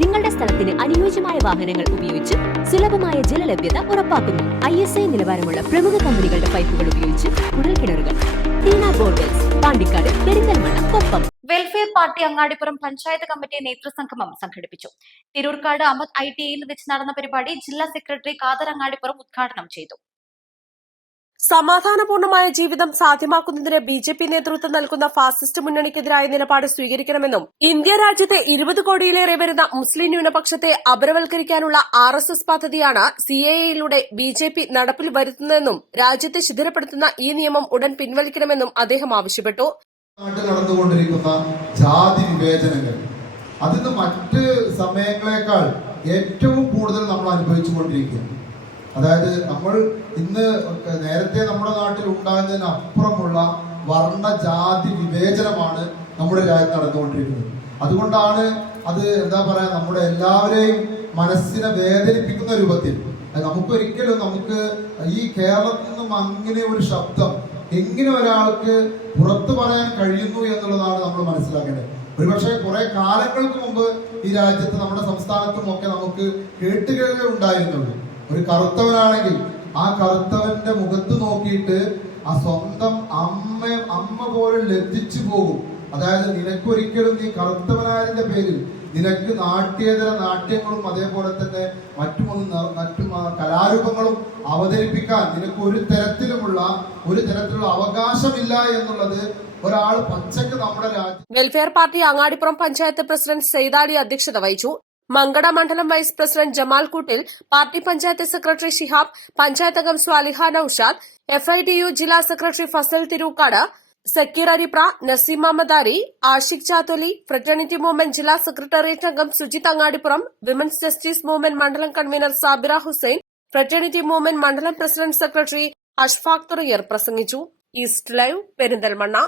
നിങ്ങളുടെ സ്ഥലത്തിന് അനുയോജ്യമായ വാഹനങ്ങൾ ഉപയോഗിച്ച് സുലഭമായ ജലലഭ്യത ഉറപ്പാക്കുന്നു. ISI നിലവാരമുള്ള പ്രമുഖ കമ്പനികളുടെ പൈപ്പുകൾ ഉപയോഗിച്ച് കുഴൽക്കിണറുകൾ. Teena borewells, Pandikkad, Perinthalmanna, Koppam. Welfare party Angadipuram panchayat committee നേതൃസംഗമം സംഘടിപ്പിച്ചു. തിരൂർക്കാട് അമത് ITIയിൽ വെച്ച് നടന്ന പരിപാടി ജില്ലാ സെക്രട്ടറി ഖാദർ അങ്ങാടിപ്പുറം ഉദ്ഘാടനം ചെയ്തു. സമാധാനപൂർണമായ ജീവിതം സാധ്യമാക്കുന്നതിന് BJP നേതൃത്വം നൽകുന്ന ഫാസിസ്റ്റ് മുന്നണിക്കെതിരായ നിലപാട് സ്വീകരിക്കണമെന്നും ഇന്ത്യ രാജ്യത്തെ 20 കോടിയിലേറെ വരുന്ന മുസ്ലിം ന്യൂനപക്ഷത്തെ അപരവൽക്കരിക്കാനുള്ള RSS പദ്ധതിയാണ് CAAയിലൂടെ BJP നടപ്പിൽ വരുത്തുന്നതെന്നും രാജ്യത്തെ ശിഥിലപ്പെടുത്തുന്ന ഈ നിയമം ഉടൻ പിൻവലിക്കണമെന്നും അദ്ദേഹം ആവശ്യപ്പെട്ടു. നടന്നുകൊണ്ടിരിക്കുന്ന ജാതി വിവേചനങ്ങൾ അതിന് മറ്റ് സമയങ്ങളെക്കാൾ ഏറ്റവും കൂടുതൽ നമ്മൾ അനുഭവിച്ചുകൊണ്ടിരിക്കുകയാണ്. അതായത് നമ്മൾ ഇന്ന് നേരത്തെ നമ്മുടെ നാട്ടിൽ ഉണ്ടാകുന്നതിന് അപ്പുറമുള്ള വർണ്ണ ജാതി വിവേചനമാണ് നമ്മുടെ രാജ്യത്ത് നടന്നുകൊണ്ടിരിക്കുന്നത്. അതുകൊണ്ടാണ് അത് എന്താ പറയാ നമ്മുടെ എല്ലാവരെയും മനസ്സിനെ വേദനിപ്പിക്കുന്ന രൂപത്തിൽ നമുക്കൊരിക്കലും നമുക്ക് ഈ കേരളത്തിൽ നിന്നും അങ്ങനെ ഒരു ശബ്ദം എങ്ങനെ ഒരാൾക്ക് പുറത്തു പറയാൻ കഴിയുന്നു എന്നുള്ളതാണ് നമ്മൾ മനസ്സിലാക്കേണ്ടത്. ഒരുപക്ഷെ കുറെ കാലങ്ങൾക്ക് മുമ്പ് ഈ രാജ്യത്ത് നമ്മുടെ സംസ്ഥാനത്തും ഒക്കെ നമുക്ക് കേട്ടുകേൾവേ ഉണ്ടായിരുന്നുള്ളൂ. ഒരു കറുത്തവനാണെങ്കിൽ ആ കറുത്തവന്റെ മുഖത്ത് നോക്കിയിട്ട് ആ സ്വന്തം അമ്മ പോലും ലജ്ജിച്ചു പോകും. അതായത് നിനക്കൊരിക്കലും നീ കറുത്തവനായതിന്റെ പേരിൽ നിനക്ക് നാട്യേതര നാട്യങ്ങളും അതേപോലെ തന്നെ മറ്റു കലാരൂപങ്ങളും അവതരിപ്പിക്കാൻ നിനക്ക് ഒരു തരത്തിലുള്ള അവകാശമില്ല എന്നുള്ളത് ഒരാൾ പച്ചക്ക് നമ്മുടെ രാജ്യം. Welfare party Angadipuram panchayat president Saithali അധ്യക്ഷത വഹിച്ചു. മങ്കട മണ്ഡലം vice president Jamal Koottil, party panchayat secretary Shihab, panchayat അംഗം സ്വാലിഹ നൌഷാദ്, FITU ജില്ലാ secretary Fazal Thirurkkad, Zakir Aripra, Naseem Mamadari, Ashiq Chatholi, fraternity movement ജില്ലാ സെക്രട്ടേറിയറ്റ് അംഗം Sujith Angadipuram, women's justice movement മണ്ഡലം convener Sabira Hussain, fraternity movement മണ്ഡലം പ്രസിഡന്റ് സെക്രട്ടറി അഷ്ഫാഖ് തുടങ്ങിയവർ പ്രസംഗിച്ചു. East Live, Perinthalmanna.